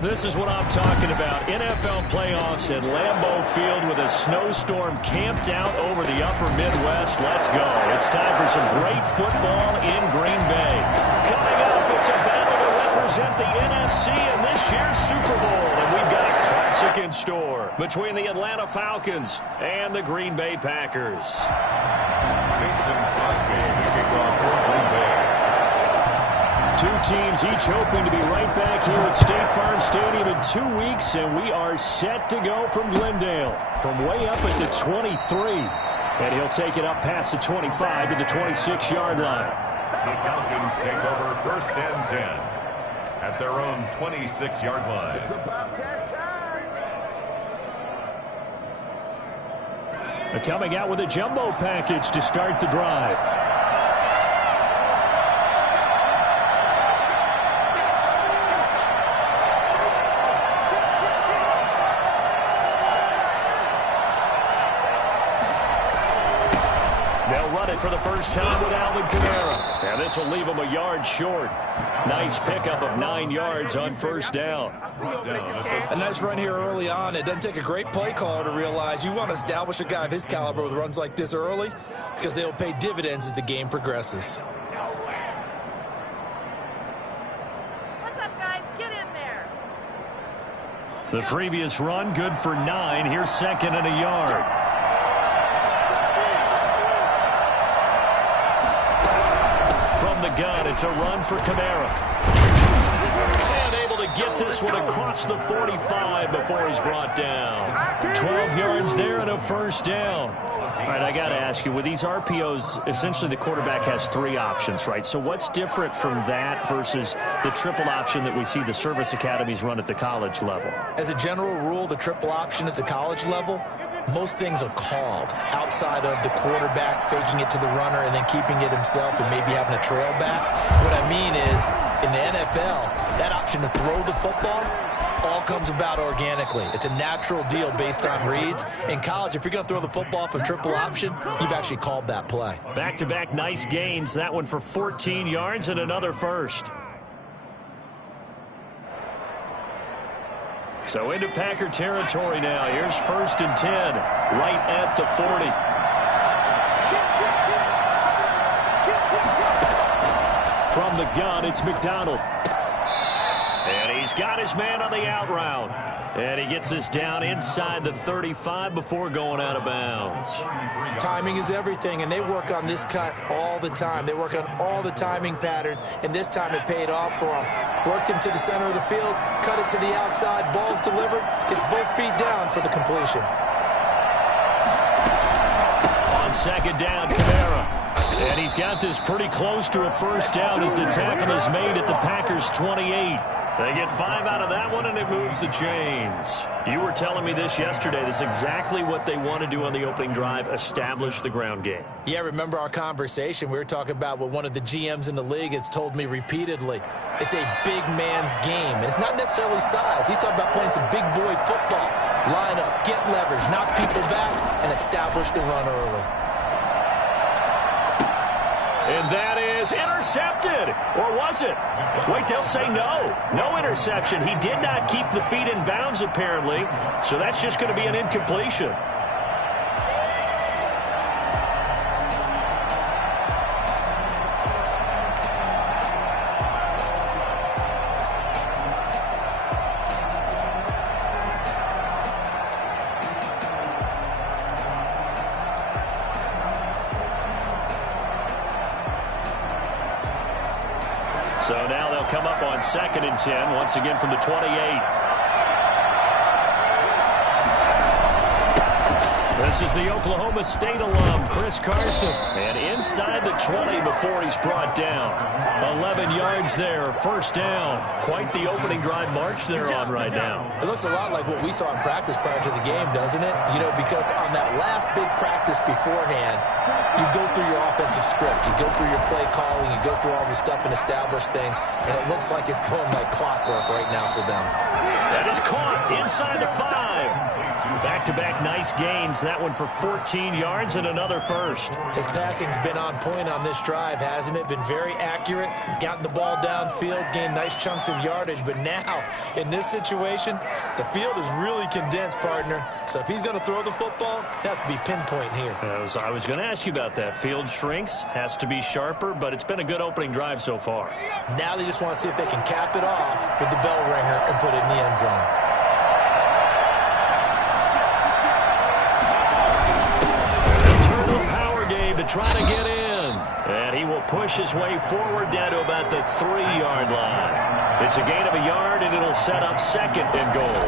This is what I'm talking about. NFL playoffs at Lambeau Field with a snowstorm camped out over the upper Midwest. Let's go. It's time for some great football in Green Bay. Coming up, it's a battle to represent the NFC in this year's Super Bowl. And we've got a classic in store between the Atlanta Falcons and the Green Bay Packers. Mason Crosby, kickoff for Green Bay. Two teams each hoping to be right back here at State Farm Stadium in 2 weeks, and we are set to go from Glendale from way up at the 23. And he'll take it up past the 25 to the 26-yard line. The Falcons take over 1st and 10 at their own 26-yard line. They're coming out with a jumbo package to start the drive. For the first time with Alvin Kamara. And this will leave him a yard short. Nice pickup of 9 yards on 1st down. A nice run here early on. It doesn't take a great play caller to realize you want to establish a guy of his caliber with runs like this early because they'll pay dividends as the game progresses. What's up, guys? Get in there. The previous run good for 9. Here's 2nd and a yard. The gun. It's a run for Kamara. And able to get this one across the 45 before he's brought down. 12 yards there and a 1st down. All right, I got to ask you, with these RPOs, essentially the quarterback has 3 options, right? So what's different from that versus the triple option that we see the service academies run at the college level? As a general rule, the triple option at the college level, most things are called outside of the quarterback faking it to the runner and then keeping it himself and maybe having a trail back. What I mean is, in the NFL, that option to throw the football all comes about organically. It's a natural deal based on reads. In college, if you're going to throw the football from triple option, you've actually called that play. Back-to-back nice gains. That one for 14 yards and another 1st. So into Packer territory now. Here's 1st and 10, right at the 40. From the gun, it's McDonald. And he's got his man on the out route. And he gets this down inside the 35 before going out of bounds. Timing is everything, and they work on this cut all the time. They work on all the timing patterns, and this time it paid off for them. Worked him to the center of the field, cut it to the outside, ball's delivered, gets both feet down for the completion. On 2nd down, Kamara. And he's got this pretty close to a 1st down as the tackle is made at the Packers' 28. They get 5 out of that one, and it moves the chains. You were telling me this yesterday. This is exactly what they want to do on the opening drive, establish the ground game. Yeah, remember our conversation? We were talking about what one of the GMs in the league has told me repeatedly. It's a big man's game, and it's not necessarily size. He's talking about playing some big boy football. Line up, get leverage, knock people back, and establish the run early. And that is intercepted. Or was it? Wait, they'll say no. No interception. He did not keep the feet in bounds, apparently. So that's just going to be an incompletion. So now they'll come up on 2nd and 10, once again from the 28. This is the Oklahoma State alum, Chris Carson. And inside the 20 before he's brought down. 11 yards there, 1st down. Quite the opening drive march they're on right now. It looks a lot like what we saw in practice prior to the game, doesn't it? You know, because on that last big practice beforehand, you go through your offensive script. You go through your play calling. You go through all the stuff and establish things. And it looks like it's going like clockwork right now for them. That is caught inside the 5. Back-to-back nice gains. That one for 14 yards and another first. His passing's been on point on this drive, hasn't it? Been very accurate, gotten the ball downfield, gained nice chunks of yardage. But now, in this situation, the field is really condensed, partner. So if he's going to throw the football, it has to be pinpoint here. I was going to ask you about that. Field shrinks, has to be sharper, but it's been a good opening drive so far. Now they just want to see if they can cap it off with the bell ringer and put it in the end zone. Trying to get in, and he will push his way forward down to about the 3-yard line. It's a gain of a yard, and it'll set up second and goal.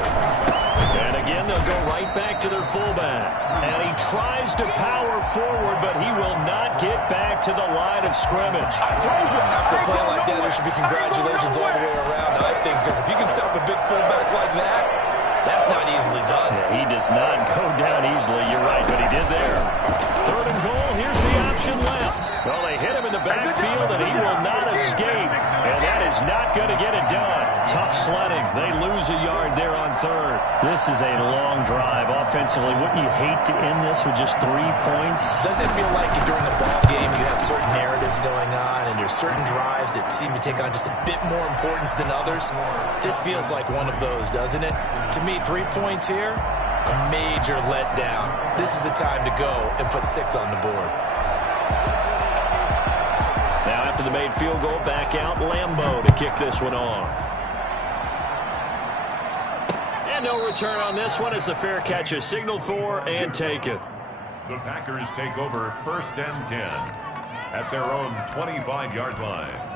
And again, they'll go right back to their fullback. And he tries to power forward, but he will not get back to the line of scrimmage. After a play like that, there should be congratulations all the way around, I think, because if you can stop a big fullback like that, that's not easily done. Yeah, he does not go down easily, you're right, but he did there. Third and goal, here's the option left. Well, they hit him in the backfield, and he will not escape. And that is not going to get it done. Tough sledding. They lose a yard there on third. This is a long drive offensively. Wouldn't you hate to end this with just 3 points? Doesn't it feel like during the ball game you have certain narratives going on, and there's certain drives that seem to take on just a bit more importance than others? This feels like one of those, doesn't it? To me, 3 points here, a major letdown. This is the time to go and put 6 on the board. Now after the made field goal, back out Lambeau to kick this one off. And no return on this one as the fair catch is signaled for and taken. The Packers take over 1st and 10 at their own 25-yard line.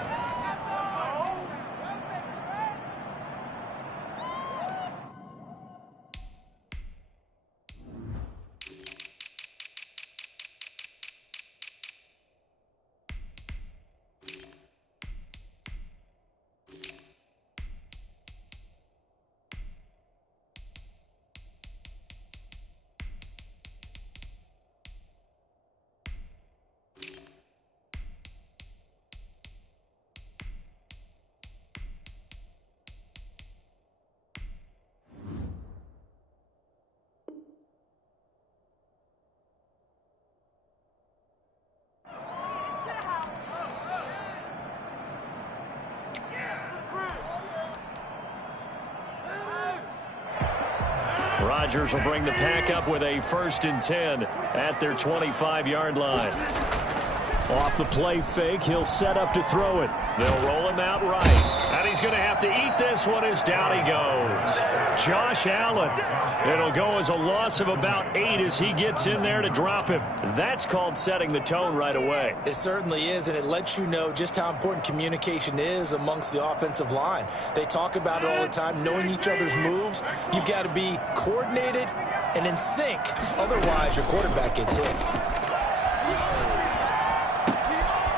Rodgers will bring the pack up with a 1st and 10 at their 25-yard line. Off the play fake, he'll set up to throw it. They'll roll him out right. And he's going to have to eat this one as down he goes. Josh Allen. It'll go as a loss of about 8 as he gets in there to drop him. That's called setting the tone right away. It certainly is, and it lets you know just how important communication is amongst the offensive line. They talk about it all the time, knowing each other's moves. You've got to be coordinated and in sync. Otherwise, your quarterback gets hit.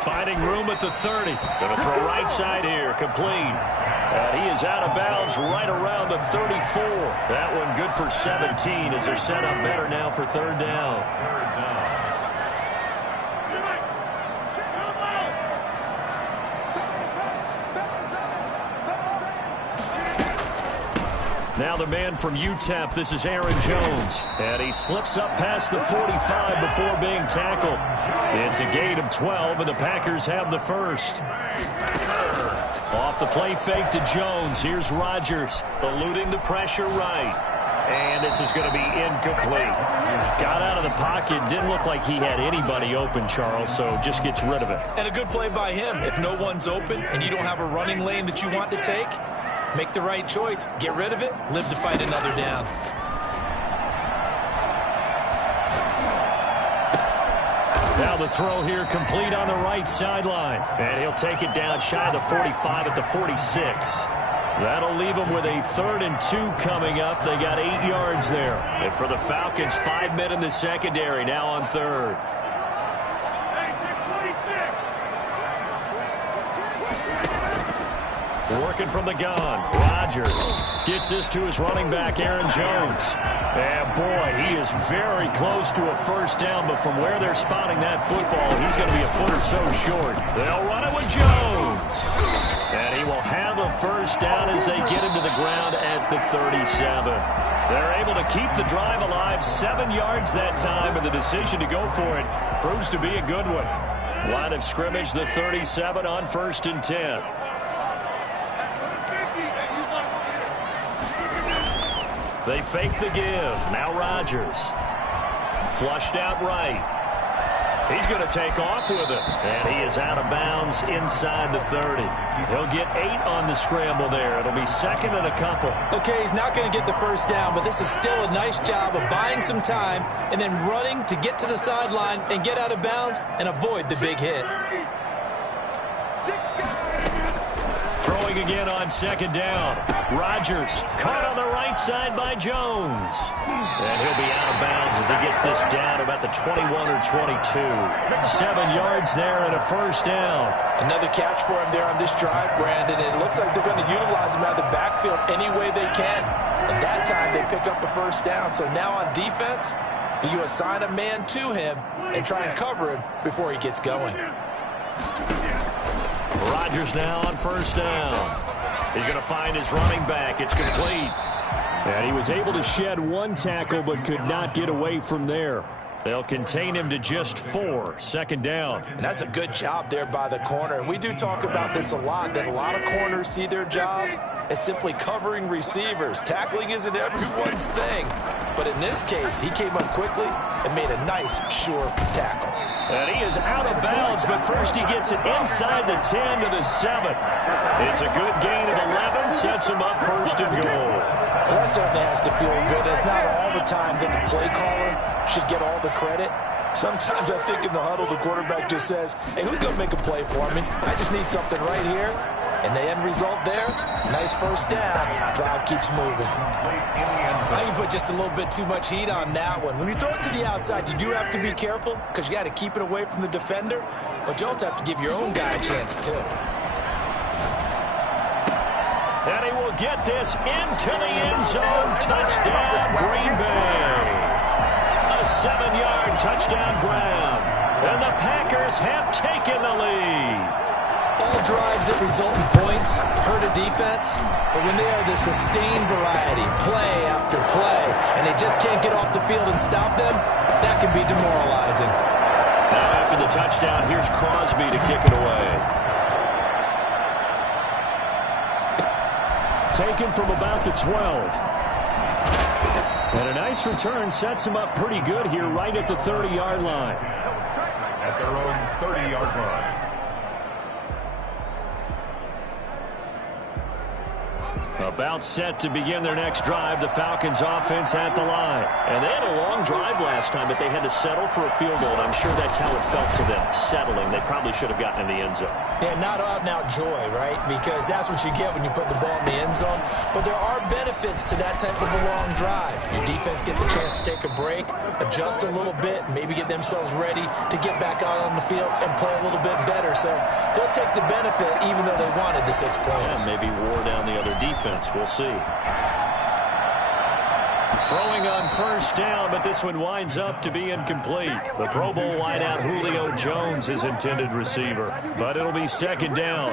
Finding room at the 30. Going to throw right side here. Complete. And he is out of bounds right around the 34. That one good for 17 as they're set up better now for 3rd down. Now the man from UTEP, this is Aaron Jones. And he slips up past the 45 before being tackled. It's a gain of 12, and the Packers have the first. Off the play fake to Jones. Here's Rodgers, eluding the pressure right. And this is going to be incomplete. Got out of the pocket. Didn't look like he had anybody open, Charles, so just gets rid of it. And a good play by him. If no one's open and you don't have a running lane that you want to take, make the right choice. Get rid of it. Live to fight another down. Now the throw here complete on the right sideline. And he'll take it down shy of the 45 at the 46. That'll leave them with a 3rd and 2 coming up. They got 8 yards there. And for the Falcons, 5 men in the secondary now on 3rd. Working from the gun. Rodgers gets this to his running back, Aaron Jones. And boy, he is very close to a 1st down, but from where they're spotting that football, he's going to be a foot or so short. They'll run it with Jones. And he will have a 1st down as they get him to the ground at the 37. They're able to keep the drive alive, 7 yards that time, and the decision to go for it proves to be a good one. Line of scrimmage, the 37 on 1st and 10. They fake the give. Now Rodgers. Flushed out right. He's going to take off with it. And he is out of bounds inside the 30. He'll get 8 on the scramble there. It'll be 2nd and a couple. Okay, he's not going to get the first down, but this is still a nice job of buying some time and then running to get to the sideline and get out of bounds and avoid the big hit. Throwing again on 2nd down. Rodgers caught on the right side by Jones. And he'll be out of bounds as he gets this down about the 21 or 22. 7 yards there and a first down. Another catch for him there on this drive, Brandon. And it looks like they're going to utilize him out of the backfield any way they can. And that time they pick up a first down. So now on defense, do you assign a man to him and try and cover him before he gets going? Rodgers now on first down. He's going to find his running back. It's complete. And he was able to shed 1 tackle but could not get away from there. They'll contain him to just 4. 2nd down. And that's a good job there by the corner. And we do talk about this a lot, that a lot of corners see their job as simply covering receivers. Tackling isn't everyone's thing. But in this case, he came up quickly and made a nice, sure tackle. And he is out of bounds, but first he gets it inside the 10 to the 7. It's a good gain of 11, sets him up 1st and goal. Well, that certainly has to feel good. It's not all the time that the play caller should get all the credit. Sometimes I think in the huddle, the quarterback just says, hey, who's going to make a play for me? I just need something right here. And the end result there, nice first down. Drive keeps moving. I think you put just a little bit too much heat on that one. When you throw it to the outside, you do have to be careful because you got to keep it away from the defender. But you also have to give your own guy a chance, too. And he will get this into the end zone. Touchdown, Green Bay. A 7-yard touchdown grab. And the Packers have taken the lead. All drives that result in points hurt a defense, but when they are the sustained variety, play after play, and they just can't get off the field and stop them, that can be demoralizing. Now after the touchdown, here's Crosby to kick it away. Taken from about the 12. And a nice return sets him up pretty good here right at the 30-yard line. At their own 30-yard line. About set to begin their next drive, the Falcons offense at the line. And they had a long drive last time, but they had to settle for a field goal, and I'm sure that's how it felt to them, settling. They probably should have gotten in the end zone. Yeah, not out-and-out joy, right? Because that's what you get when you put the ball in the end zone. But there are benefits to that type of a long drive. Your defense gets a chance to take a break, adjust a little bit, maybe get themselves ready to get back out on the field and play a little bit better. So they'll take the benefit even though they wanted the 6 points. Yeah, maybe wore down the other defense. We'll see. Throwing on first down, but this one winds up to be incomplete. The Pro Bowl wideout Julio Jones is intended receiver, but it'll be 2nd down.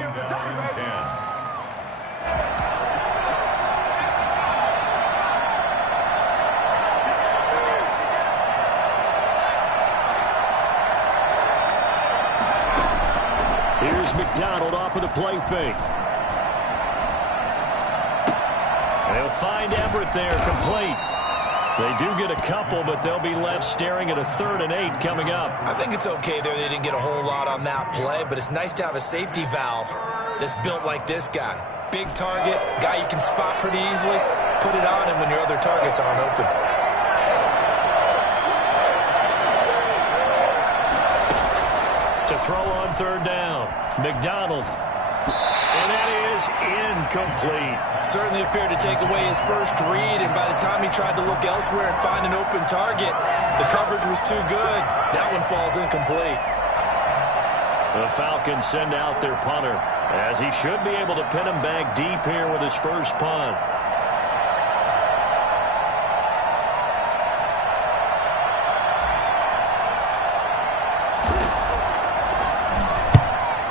Here's McDonald off of the play fake. They'll find Everett there, complete. They do get a couple, but they'll be left staring at a 3rd and 8 coming up. I think it's okay there. They didn't get a whole lot on that play, but it's nice to have a safety valve that's built like this guy. Big target, guy you can spot pretty easily. Put it on him when your other targets aren't open. To throw on 3rd down, McDonald. And that is incomplete. Certainly appeared to take away his first read, and by the time he tried to look elsewhere and find an open target, the coverage was too good. That one falls incomplete. The Falcons send out their punter, as he should be able to pin him back deep here with his first punt.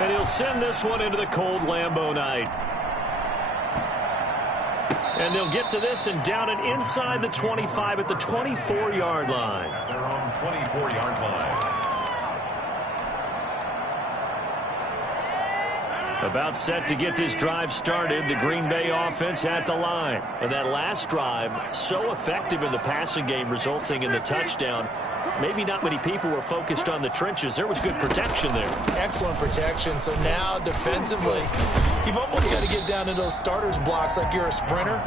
And he'll send this one into the cold Lambeau night. And they'll get to this and down it inside the 25 at the 24-yard line. Their own 24-yard line. About set to get this drive started, the Green Bay offense at the line. And that last drive, so effective in the passing game, resulting in the touchdown. Maybe not many people were focused on the trenches. There was good protection there. Excellent protection. So now defensively, you've almost got to get down to those starters blocks like you're a sprinter.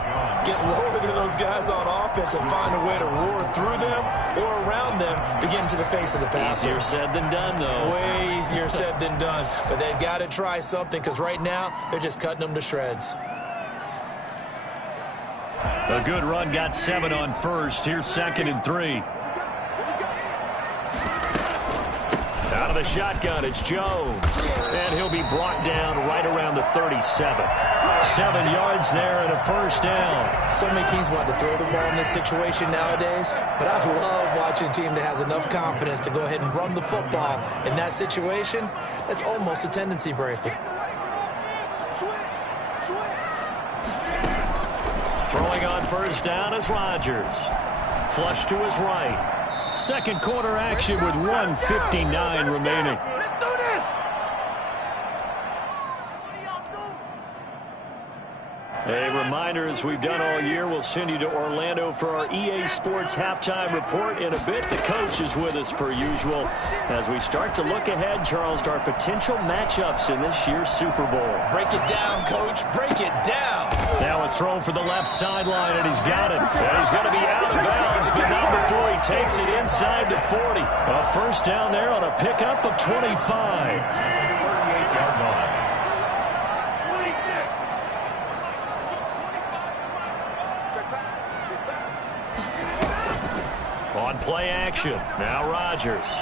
Get lower than those guys on offense and find a way to roar through them or around them to get into the face of the passer. Easier said than done, though. Way easier said than done. But they've got to try something because right now they're just cutting them to shreds. A good run got 7 on first. Here's 2nd and 3. Out of the shotgun, it's Jones. And he'll be brought down right around the 37. 7 yards there and a first down. So many teams want to throw the ball in this situation nowadays, but I love watching a team that has enough confidence to go ahead and run the football in that situation. That's almost a tendency breaker. Throwing on first down is Rodgers. Flush to his right. Second quarter action with 1:59 remaining. A reminder, as we've done all year, we'll send you to Orlando for our EA Sports halftime report in a bit. The coach is with us per usual as we start to look ahead, Charles, to our potential matchups in this year's Super Bowl. Break it down, Coach. Break it down. Now a throw for the left sideline, and he's got it. And he's going to be out of bounds, but not before he takes it inside the 40. A first down there on a pickup of 25. 38-yard line. On play action, now Rodgers.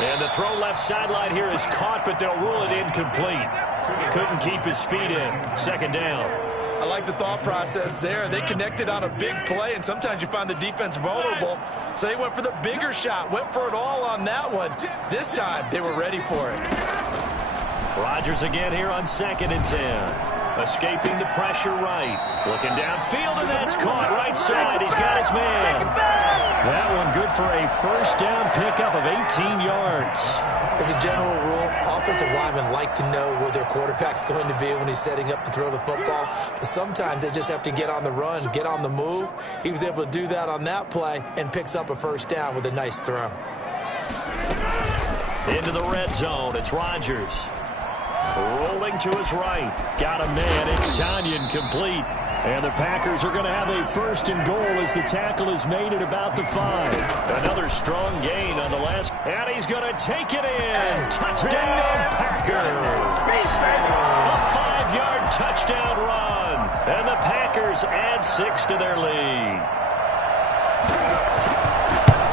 And the throw left sideline here is caught, but they'll rule it incomplete. Couldn't keep his feet in. 2nd down. I like the thought process there. They connected on a big play, and sometimes you find the defense vulnerable. So they went for the bigger shot, went for it all on that one. This time, they were ready for it. Rodgers again here on 2nd and 10. Escaping the pressure right. Looking downfield, and that's caught right side. He's got his man. That one good for a first down pickup of 18 yards. As a general rule, offensive linemen like to know where their quarterback's going to be when he's setting up to throw the football. But sometimes they just have to get on the run, get on the move. He was able to do that on that play and picks up a first down with a nice throw. Into the red zone, it's Rodgers. Rolling to his right. Got a man. It's Tanyan complete. And the Packers are going to have a first and goal as the tackle is made at about the 5. Another strong gain on the last. And he's going to take it in. Touchdown, Packers. A 5-yard touchdown run. And the Packers add 6 to their lead.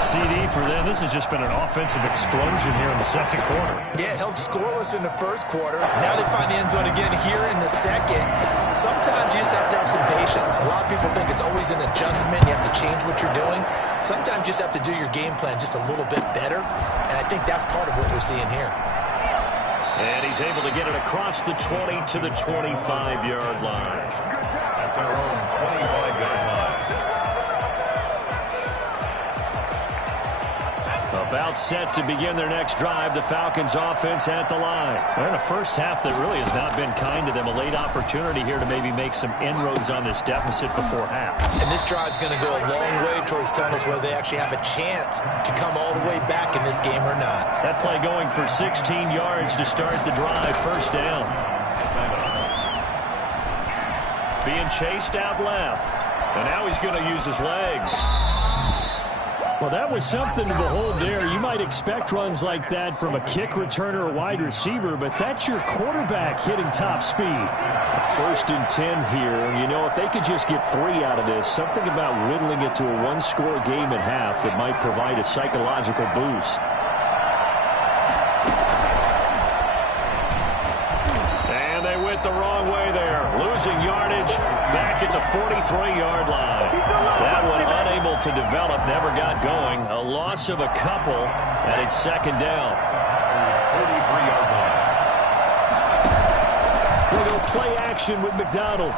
CD for them. This has just been an offensive explosion here in the second quarter. Yeah, held scoreless in the first quarter. Now they find the end zone again here in the second. Sometimes you just have to have some patience. A lot of people think it's always an adjustment. You have to change what you're doing. Sometimes you just have to do your game plan just a little bit better. And I think that's part of what we're seeing here. And he's able to get it across the 20 to the 25-yard line. At their own 25-yard line. About set to begin their next drive, the Falcons offense at the line. They're in a first half that really has not been kind to them. A late opportunity here to maybe make some inroads on this deficit before half. And this drive's going to go a long way towards telling us whether they actually have a chance to come all the way back in this game or not. That play going for 16 yards to start the drive. First down. Being chased out left. And now he's going to use his legs. Well, that was something to behold there. You might expect runs like that from a kick returner or wide receiver, but that's your quarterback hitting top speed. 1st and 10 here. You know, if they could just get 3 out of this, something about whittling it to a 1-score game at half that might provide a psychological boost. And they went the wrong way there. Losing yardage back at the 43-yard line. That one unable to develop, never got going. A loss of a couple, and it's 2nd down. We'll go play action with McDonald.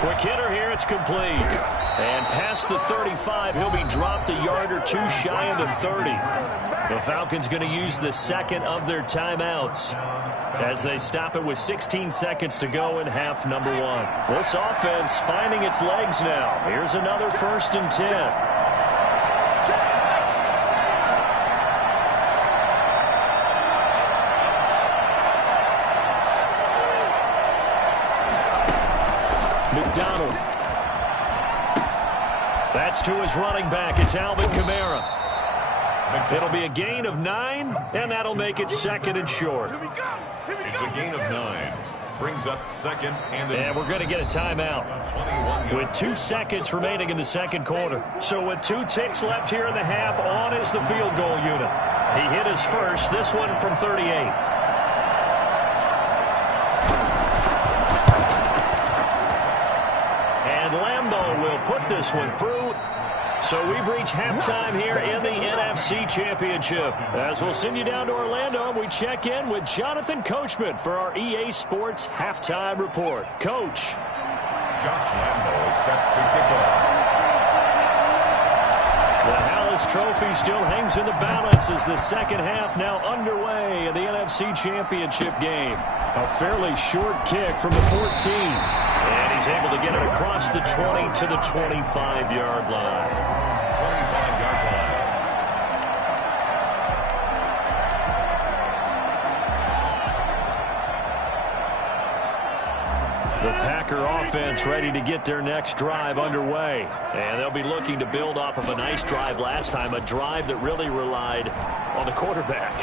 Quick hitter here, it's complete. And past the 35, he'll be dropped a yard or two shy of the 30. The Falcons going to use the second of their timeouts as they stop it with 16 seconds to go in half number one. This offense finding its legs now. Here's another 1st and 10. McDonald. That's to his running back. It's Alvin Kamara. It'll be a gain of 9, and that'll make it 2nd and short. It's a gain of 9. Brings up 2nd and we're going to get a timeout with 2 seconds remaining in the second quarter. So with 2 ticks left here in the half, on is the field goal unit. He hit his first, this one from 38. Put this one through. So we've reached halftime here in the NFC Championship. As we'll send you down to Orlando, we check in with Jonathan Coachman for our EA Sports Halftime Report. Coach. Josh Lambo is set to kick off. The Hallis Trophy still hangs in the balance as the second half now underway in the NFC Championship game. A fairly short kick from the 14. And he's able to get it across the 20 to the 25-yard line. 25-yard line. The Packer offense ready to get their next drive underway. And they'll be looking to build off of a nice drive last time, a drive that really relied on the quarterback.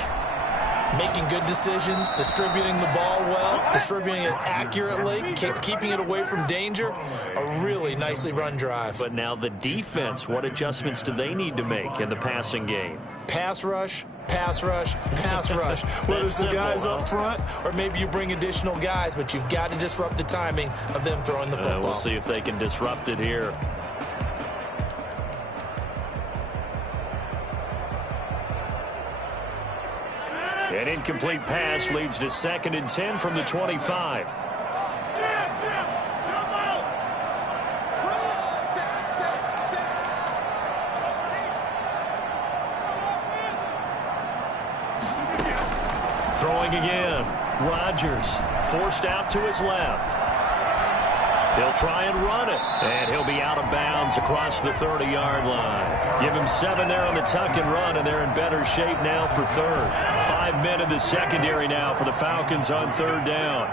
Making good decisions, distributing the ball well, distributing it accurately, keeping it away from danger. A really nicely run drive. But now the defense, what adjustments do they need to make in the passing game? Pass rush, pass rush, pass rush. Whether it's the guys up front or maybe you bring additional guys, but you've got to disrupt the timing of them throwing the football. We'll see if they can disrupt it here. An incomplete pass leads to 2nd and 10 from the 25. Throwing again. Rodgers forced out to his left. He'll try and run it, and he'll be out of bounds across the 30-yard line. Give him 7 there on the tuck and run, and they're in better shape now for 3rd. 5 men in the secondary now for the Falcons on 3rd down.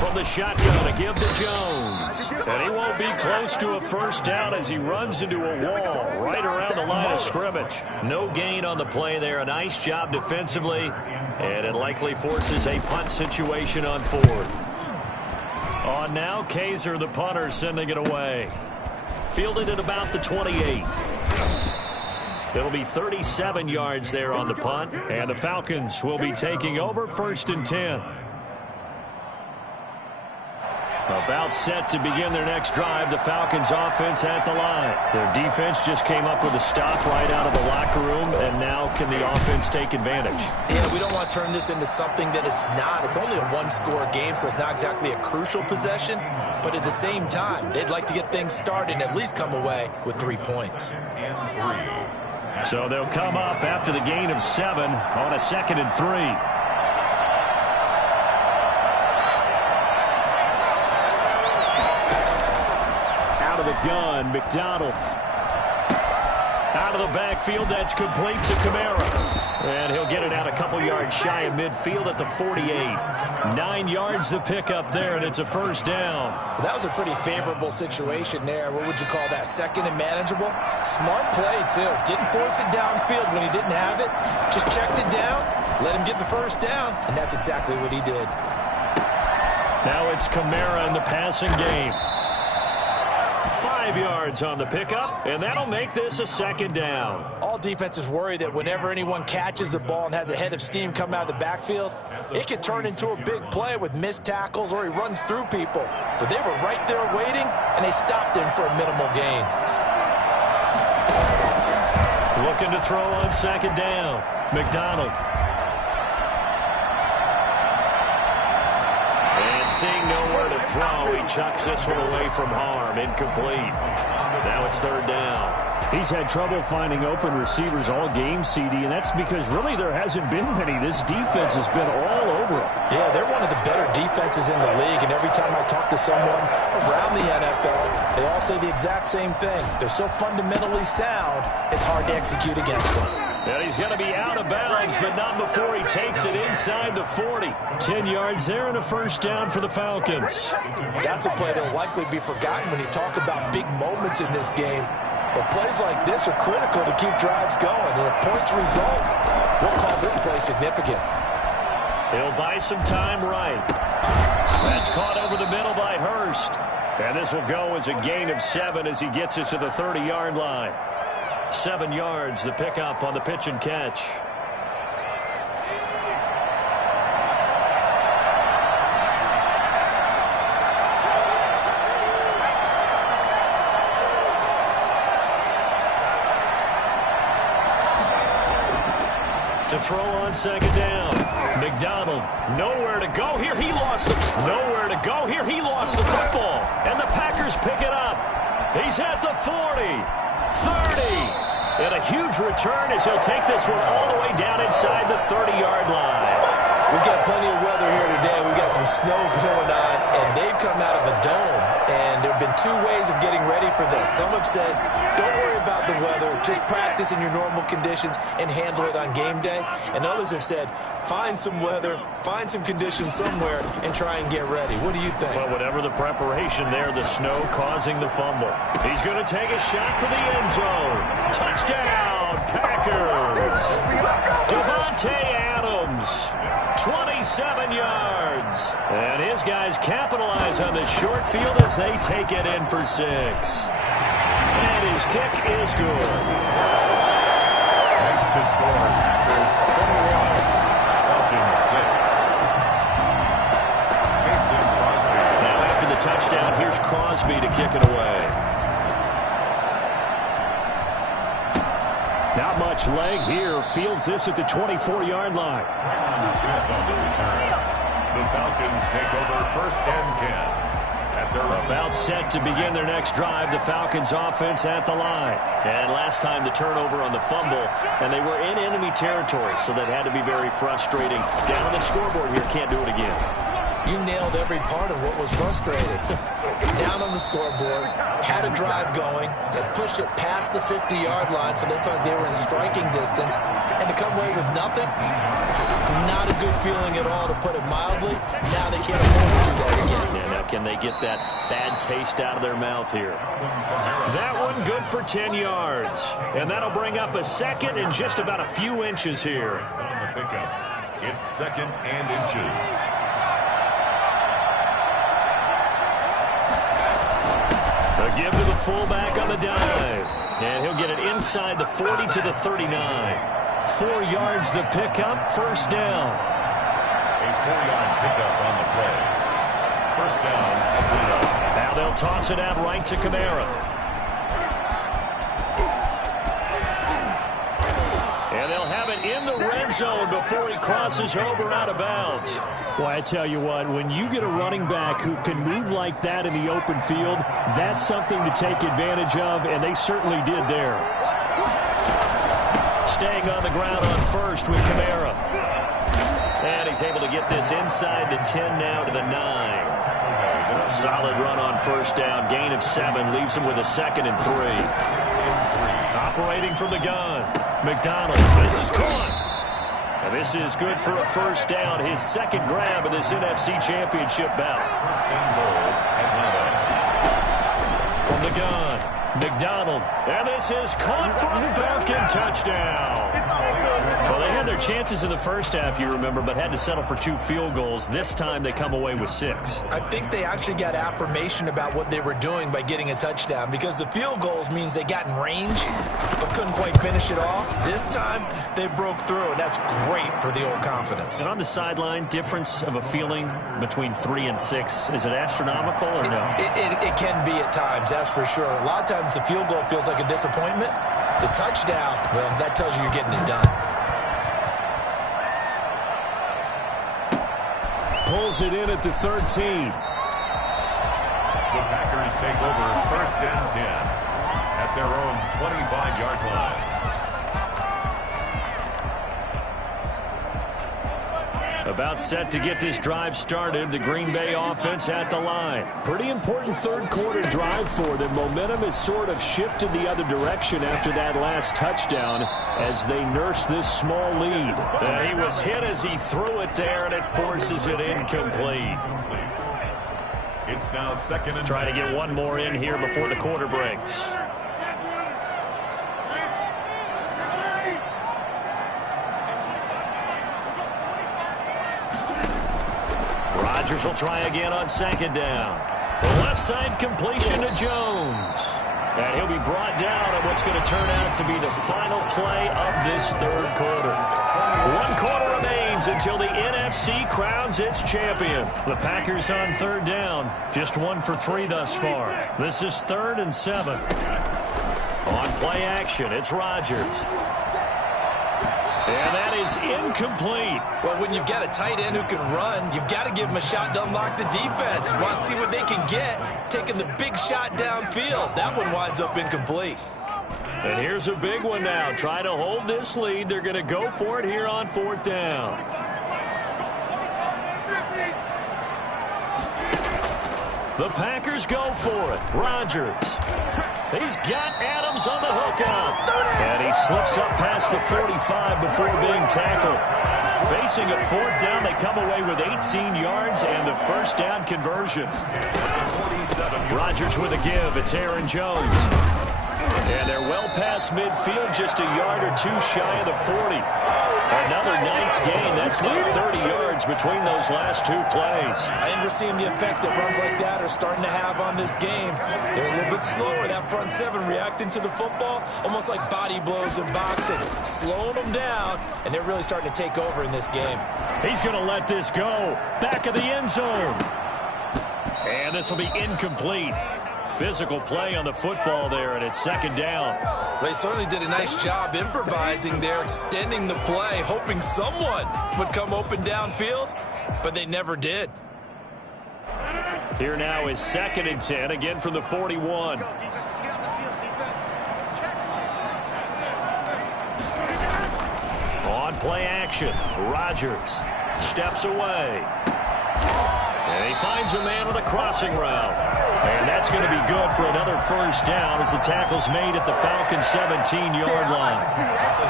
From the shotgun, a give to Jones. And he won't be close to a 1st down as he runs into a wall right around the line of scrimmage. No gain on the play there. A nice job defensively, and it likely forces a punt situation on 4th. On now, Kaiser, the punter, sending it away. Fielded at about the 28. It'll be 37 yards there on the punt, and the Falcons will be taking over 1st and 10. About set to begin their next drive, the Falcons offense at the line. Their defense just came up with a stop right out of the locker room, and now can the offense take advantage? Yeah, we don't want to turn this into something that it's not. It's only a 1-score game, so it's not exactly a crucial possession. But at the same time, they'd like to get things started and at least come away with 3 points. So they'll come up after the gain of 7 on a 2nd and 3. The gun, McDonald. Out of the backfield, that's complete to Kamara. And he'll get it out a couple yards shy of midfield at the 48. 9 yards the pickup there, and it's a 1st down. Well, that was a pretty favorable situation there. What would you call that? 2nd and manageable? Smart play, too. Didn't force it downfield when he didn't have it. Just checked it down, let him get the 1st down, and that's exactly what he did. Now it's Kamara in the passing game. 5 yards on the pickup, and that'll make this a 2nd down. All defenses worry that whenever anyone catches the ball and has a head of steam come out of the backfield, it could turn into a big play with missed tackles or he runs through people. But they were right there waiting, and they stopped him for a minimal gain. Looking to throw on 2nd down. McDonald. Seeing nowhere to throw, he chucks this one away from harm. Incomplete. Now it's third down. He's had trouble finding open receivers all game, CD, and that's because really there hasn't been many. This defense has been all over him. Yeah, they're one of the better defenses in the league, and every time I talk to someone around the NFL, they all say the exact same thing. They're so fundamentally sound, it's hard to execute against them. And he's going to be out of bounds, but not before he takes it inside the 40. 10 yards there and a first down for the Falcons. That's a play that will likely be forgotten when you talk about big moments in this game. But plays like this are critical to keep drives going. And if points result, we'll call this play significant. He'll buy some time right. That's caught over the middle by Hurst. And this will go as a gain of 7 as he gets it to the 30-yard line. 7 yards, the pickup on the pitch and catch. To throw on second down. McDonald, nowhere to go here. He lost the nowhere to go here. He lost the football. And the Packers pick it up. He's at the 40, 30. And a huge return as he'll take this one all the way down inside the 30-yard line. We've got plenty of weather here today. We've got some snow going on, and they've come out of a dome. And there have been 2 ways of getting ready for this. Some have said, don't worry about the weather. Just practice in your normal conditions and handle it on game day. And others have said, find some weather, find some conditions somewhere, and try and get ready. What do you think? Well, whatever the preparation there, the snow causing the fumble. He's going to take a shot for the end zone. Touchdown, Packers. Devontae Adams. 27 yards. And his guys capitalize on the short field as they take it in for 6. And his kick is good. Next to score, Packers 21, Falcons 6. Mason Crosby. Now after the touchdown, here's Crosby to kick it away. Not much leg here. Fields this at the 24-yard line. Smith on the return. The Falcons take over first and 10. At their About set to begin their next drive, the Falcons offense at the line. And last time the turnover on the fumble, and they were in enemy territory, so that had to be very frustrating. Down on the scoreboard here, can't do it again. You nailed every part of what was frustrating. Down on the scoreboard, had a drive going, had pushed it past the 50-yard line, so they thought they were in striking distance, and to come away with nothing, not a good feeling at all, to put it mildly. Now they can't afford to do that again. Yeah, now can they get that bad taste out of their mouth here? That one good for 10 yards, and that'll bring up a second and just about a few inches here. on the pickup. It's second and inches. A give to the fullback on the dive. And he'll get it inside the 40 to the 39. 4 yards the pickup, first down. A 4-yard pickup on the play. First down at the 9. Now they'll toss it out right to Kamara. And they'll have it in the red zone before he crosses over out of bounds. Well, I tell you what, when you get a running back who can move like that in the open field, that's something to take advantage of, and they certainly did there. Staying on the ground on first with Kamara. And he's able to get this inside the 10 now to the 9. A solid run on first down. Gain of 7 leaves him with a 2nd and 3. Operating from the gun. McDonald. This is caught. And this is good for a first down. His 2nd grab of this NFC Championship bout. First and goal, Atlanta. From the gun. McDonald. And this is caught for a Falcon touchdown. Well, they had their chances in the first half, you remember, but had to settle for 2 field goals. This time they come away with 6. I think they actually got affirmation about what they were doing by getting a touchdown, because the field goals means they got in range but couldn't quite finish it off. This time they broke through, and that's great for the old confidence. And on the sideline, difference of a feeling between 3 and 6, is it astronomical or no? It can be at times, that's for sure. A lot of times the field goal feels like a disappointment. The touchdown, well, that tells you you're getting it done. pulls it in at the 13. The Packers take over 1st and 10 at their own 25-yard line. About set to get this drive started. The Green Bay offense at the line. Pretty important third quarter drive for them. Momentum has sort of shifted the other direction after that last touchdown as they nurse this small lead. He was hit as he threw it there, and it forces it incomplete. It's now 2nd and 10. Try to get one more in here before the quarter breaks. Rodgers will try again on 2nd down. The left side completion to Jones. And he'll be brought down on what's going to turn out to be the final play of this third quarter. 1 quarter remains until the NFC crowns its champion. The Packers on 3rd down. Just 1 for 3 thus far. This is 3rd and 7. On play action, it's Rodgers. And that is incomplete. Well, when you've got a tight end who can run, you've got to give him a shot to unlock the defense. Want to see what they can get, taking the big shot downfield. That one winds up incomplete. And here's a big one now. Try to hold this lead. They're going to go for it here on 4th down. The Packers go for it. Rodgers. He's got Adams on the hookup. And he slips up past the 45 before being tackled. Facing a 4th down, they come away with 18 yards and the 1st down conversion. Rodgers with a give. It's Aaron Jones. And they're well past midfield, just a yard or 2 shy of the 40. Another nice gain. That's now 30 yards between those last 2 plays. I think we're seeing the effect that runs like that are starting to have on this game. They're a little bit slower, that front 7 reacting to the football, almost like body blows in boxing, slowing them down, and they're really starting to take over in this game. He's going to let this go. Back of the end zone. And this will be incomplete. Physical play on the football there, and it's 2nd down. They certainly did a nice job improvising there, extending the play, hoping someone would come open downfield, but they never did. Here now is 2nd and 10, again from the 41. On play action, Rodgers steps away. And he finds a man on a crossing route. And that's going to be good for another 1st down as the tackle's made at the Falcons' 17-yard line.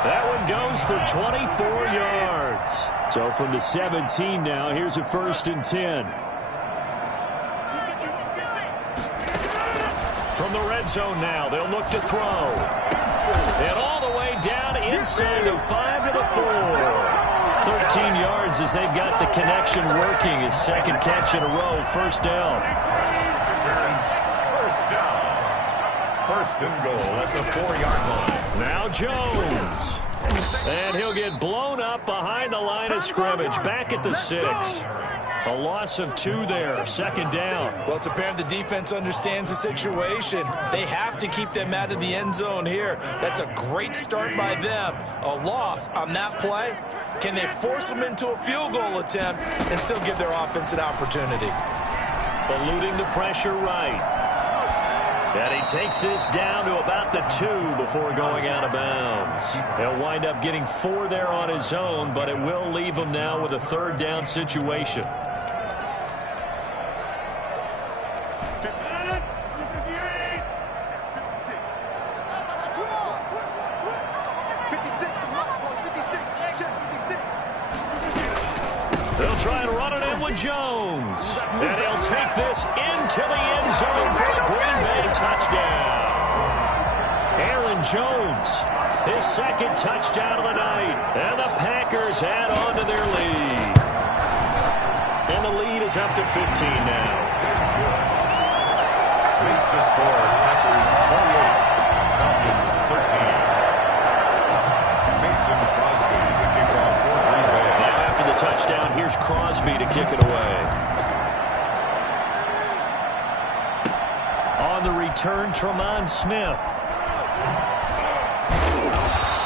That one goes for 24 yards. So from the 17 now, here's a 1st and 10. From the red zone now, they'll look to throw. And all the way down inside the 5 to the 4. 13 yards as they've got the connection working. His 2nd catch in a row, 1st down. 1st down. 1st and goal at the 4-yard line. Now Jones. And he'll get blown up behind the line of scrimmage. Back at the 6. A loss of 2 there. 2nd down. Well, it's apparent the defense understands the situation. They have to keep them out of the end zone here. That's a great start by them. A loss on that play. Can they force them into a field goal attempt and still give their offense an opportunity? Eluding the pressure right. And he takes this down to about the 2 before going out of bounds. He'll wind up getting 4 there on his own, but it will leave him now with a 3rd down situation. They'll try and run it in with Jones. And he'll take this into the end zone for a Green Bay touchdown. Aaron Jones, his 2nd touchdown of the night. And the Packers add on to their lead. And the lead is up to 15 now. Makes the score Packers 28, Falcons 13. Mason Crosby to kick off for Green Bay. Now after the touchdown, here's Crosby to kick it away. On the return, Tremont Smith.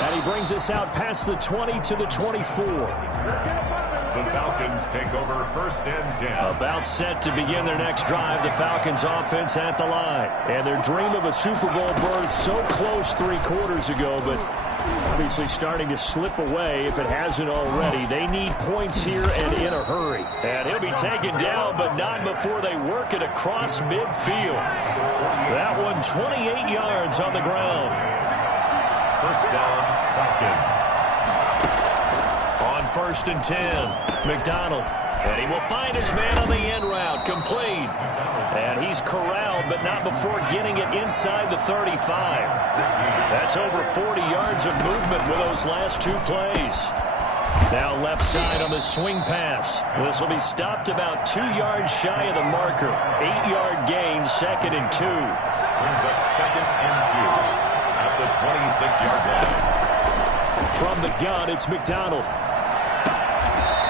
And And he brings us out past the 20 to the 24. The Falcons take over first and 10. About set to begin their next drive, the Falcons offense at the line. And their dream of a Super Bowl berth so close 3 quarters ago, but obviously starting to slip away if it hasn't already. They need points here and in a hurry. And he'll be taken down, but not before they work it across midfield. That one 28 yards on the ground. First down, Falcons. On 1st and 10, McDonald. And he will find his man on the end route, complete. And he's corralled, but not before getting it inside the 35. That's over 40 yards of movement with those last 2 plays. Now left side on the swing pass. This will be stopped about 2 yards shy of the marker. 8-yard gain, 2nd and 2. Brings up 2nd and 2 at the 26-yard line. From the gun, it's McDonald.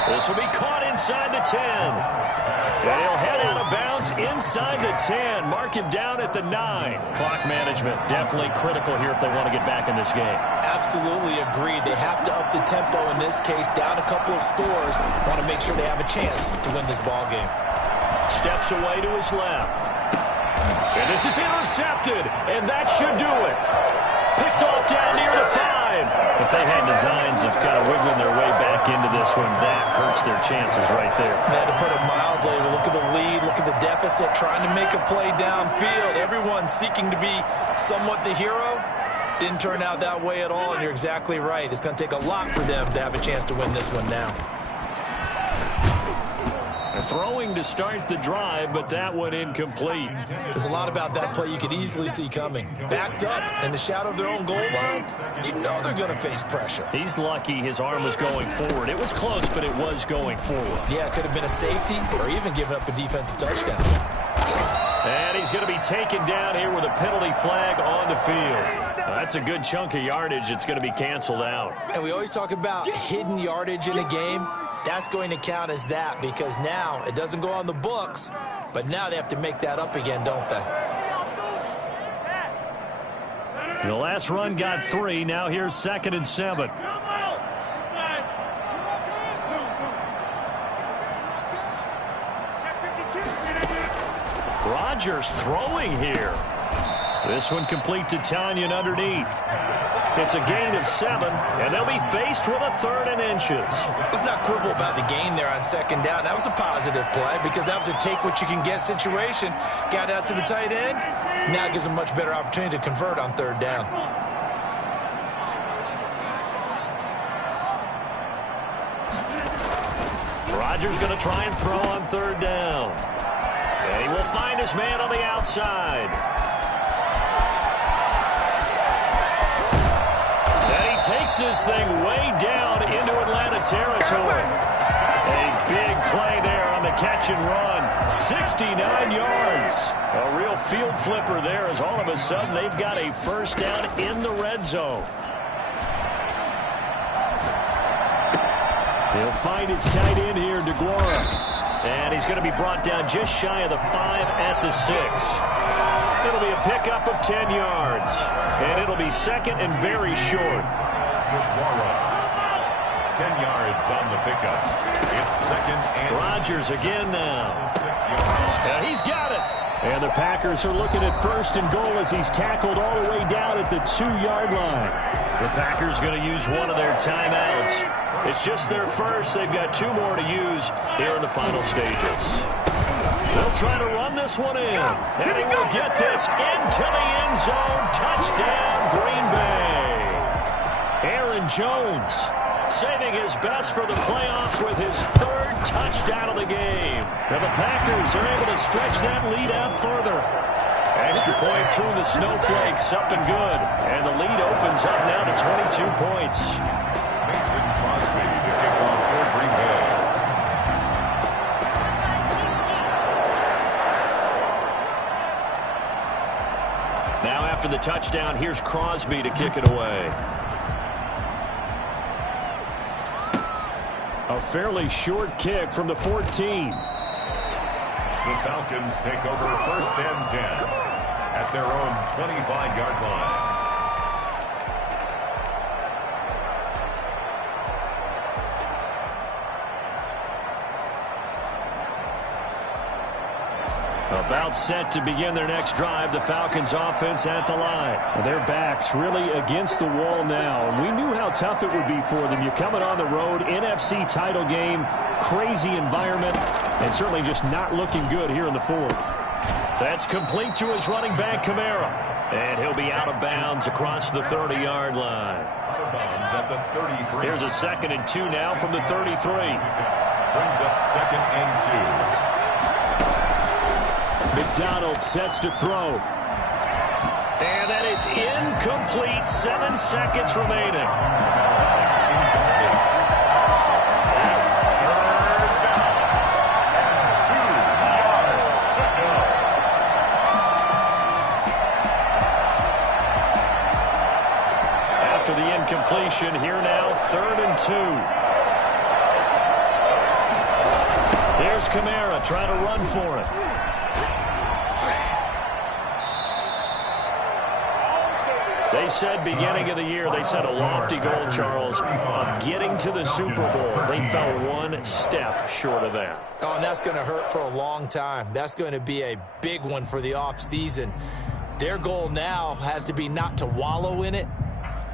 This will be caught inside the 10. And he'll head out of bounds inside the 10. Mark him down at the 9. Clock management definitely critical here if they want to get back in this game. Absolutely agreed. They have to up the tempo in this case, down a couple of scores. Want to make sure they have a chance to win this ball game. Steps away to his left. And this is intercepted, and that should do it. Picked off down near the 5. If they had designs of kind of wiggling their way back into this one, that hurts their chances right there. They had to put it mildly. Look at the lead, look at the deficit, trying to make a play downfield. Everyone seeking to be somewhat the hero. Didn't turn out that way at all, and you're exactly right. It's going to take a lot for them to have a chance to win this one now. Throwing to start the drive, but that one incomplete. There's a lot about that play you could easily see coming. Backed up in the shadow of their own goal line, you know they're going to face pressure. He's lucky his arm was going forward. It was close, but it was going forward. Yeah, it could have been a safety or even given up a defensive touchdown. And he's going to be taken down here with a penalty flag on the field. That's a good chunk of yardage. It's going to be canceled out. And we always talk about hidden yardage in a game. That's going to count as that because now it doesn't go on the books, but now they have to make that up again, don't they? The last run got 3. Now here's 2nd and 7. Rodgers throwing here. This one complete to Tanyan underneath. It's a gain of 7, and they'll be faced with a 3rd and inches. Let's not quibble about the gain there on 2nd down. That was a positive play because that was a take-what-you-can-get situation. Got out to the tight end. Now it gives them much better opportunity to convert on 3rd down. Rodgers going to try and throw on 3rd down. And he will find his man on the outside. Takes this thing way down into Atlanta territory. A big play there on the catch and run. 69 yards. A real field flipper there as all of a sudden they've got a 1st down in the red zone. He'll find his tight end here, DeGuara. And he's going to be brought down just shy of the 5 at the 6. It'll be a pickup of 10 yards. And it'll be 2nd and very short. 10 yards on the pickup. It's 2nd and... Rodgers again now. And he's got it. And the Packers are looking at 1st and goal as he's tackled all the way down at the 2-yard line. The Packers going to use one of their timeouts. It's just their first. They've got 2 more to use here in the final stages. They'll try to run this one in. And he will get this into the end zone. Touchdown, Green Bay. Aaron Jones saving his best for the playoffs with his 3rd touchdown of the game. And the Packers are able to stretch that lead out further. Extra point through the snowflakes, up and good. And the lead opens up now to 22 points. Mason Crosby to kick off for Green Bay. Now after the touchdown, here's Crosby to kick it away. A fairly short kick from the 14. The Falcons take over 1st and 10 at their own 25-yard line. About set to begin their next drive, the Falcons offense at the line. Well, their backs really against the wall now, and we knew how tough it would be for them. You're coming on the road, NFC title game, crazy environment, and certainly just not looking good here in the fourth. That's complete to his running back, Kamara. And he'll be out of bounds across the 30-yard line. Out of bounds at the 33. Here's a 2nd and 2 now from the 33. Brings up 2nd and 2. McDonald sets to throw. And that is incomplete. 7 seconds remaining. It's 3rd down. And 2 yards to go. After the incompletion, here now, 3rd and 2. Here's Kamara trying to run for it. They said beginning of the year, they set a lofty goal, Charles, of getting to the Super Bowl. They fell 1 step short of that. Oh, and that's going to hurt for a long time. That's going to be a big one for the offseason. Their goal now has to be not to wallow in it,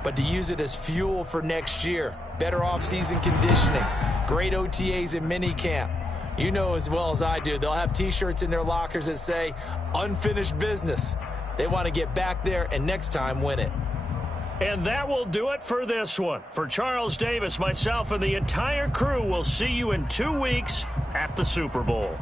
but to use it as fuel for next year. Better offseason conditioning, great OTAs and minicamp. You know as well as I do, they'll have T-shirts in their lockers that say, unfinished business. They want to get back there and next time win it. And that will do it for this one. For Charles Davis, myself, and the entire crew, we'll see you in 2 weeks at the Super Bowl.